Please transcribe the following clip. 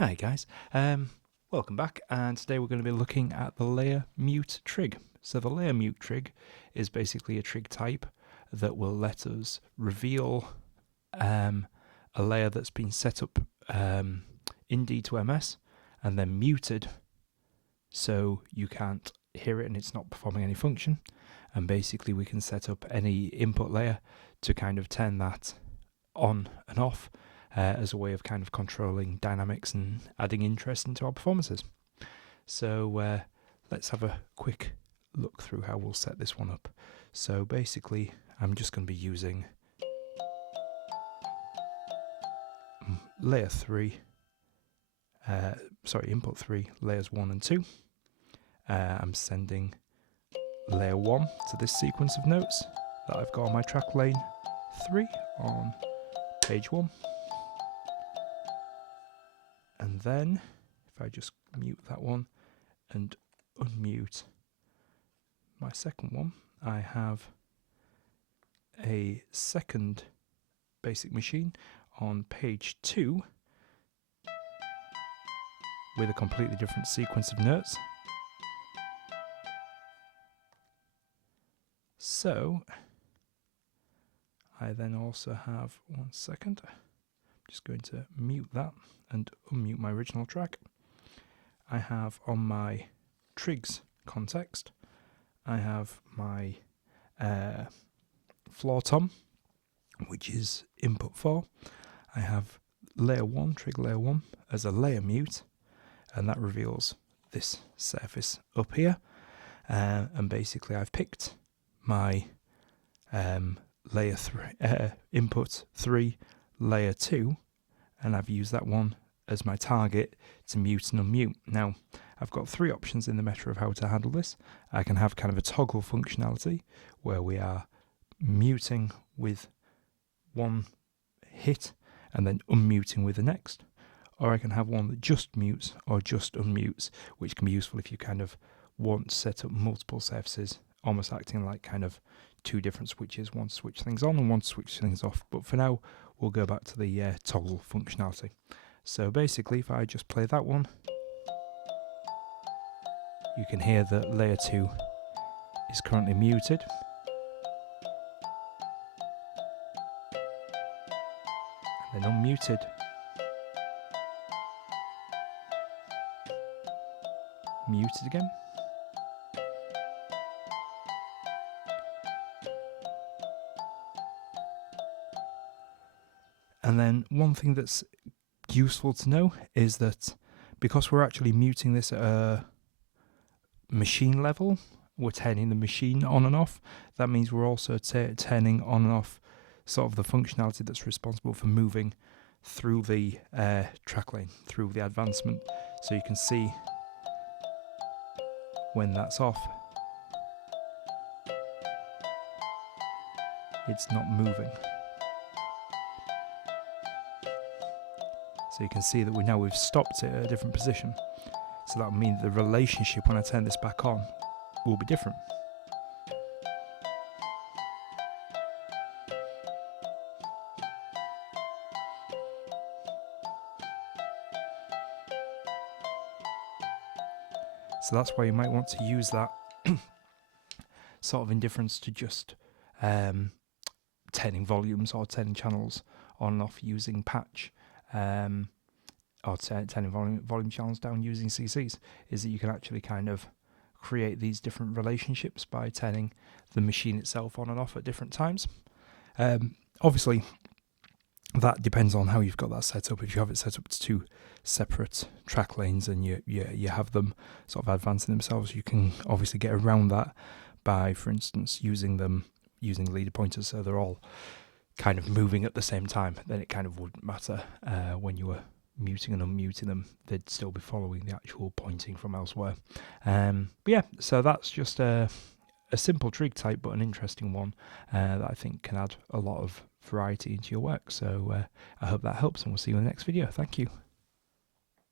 Hi guys, welcome back, and today we're going to be looking at the Layer Mute Trig. So the Layer Mute Trig is basically a trig type that will let us reveal a layer that's been set up in D2MS and then muted so you can't hear it and it's not performing any function. And basically we can set up any input layer to kind of turn that on and off as a way of kind of controlling dynamics and adding interest into our performances. So let's have a quick look through how we'll set this one up. So basically I'm just going to be using input 3, layers 1 and 2. I'm sending layer 1 to this sequence of notes that I've got on my track lane 3 on page 1. And then, if I just mute that one and unmute my second one, I have a second basic machine on page 2 with a completely different sequence of notes. So, I then also have, one second, I'm just going to mute that and unmute my original track. I have on my trigs context, I have my floor tom, which is input 4. I have layer 1, trig layer 1, as a layer mute, and that reveals this surface up here. And basically I've picked my layer 3, input 3, layer 2, and I've used that one as my target to mute and unmute. Now, I've got 3 options in the meta of how to handle this. I can have kind of a toggle functionality where we are muting with one hit and then unmuting with the next. Or I can have one that just mutes or just unmutes, which can be useful if you kind of want to set up multiple surfaces, almost acting like kind of 2 different switches, one to switch things on and one to switch things off. But for now, we'll go back to the toggle functionality. So basically, if I just play that one, you can hear that layer 2 is currently muted. And then unmuted. Muted again. And then one thing that's useful to know is that because we're actually muting this at a machine level, we're turning the machine on and off. That means we're also turning on and off sort of the functionality that's responsible for moving through the track lane, through the advancement. So you can see when that's off, it's not moving. So you can see that we've stopped it at a different position. So that will mean the relationship when I turn this back on will be different. So that's why you might want to use that sort of indifference to just turning volumes or turning channels on and off using patch. Or turning volume channels down using CCs, is that you can actually kind of create these different relationships by turning the machine itself on and off at different times. Obviously, that depends on how you've got that set up. If you have it set up to 2 separate track lanes and you have them sort of advancing themselves, you can obviously get around that by, for instance, using leader pointers so they're all kind of moving at the same time. Then it kind of wouldn't matter when you were muting and unmuting them, they'd still be following the actual pointing from elsewhere. But yeah, so that's just a simple trig type, but an interesting one that I think can add a lot of variety into your work. So I hope that helps, and we'll see you in the next video. Thank you.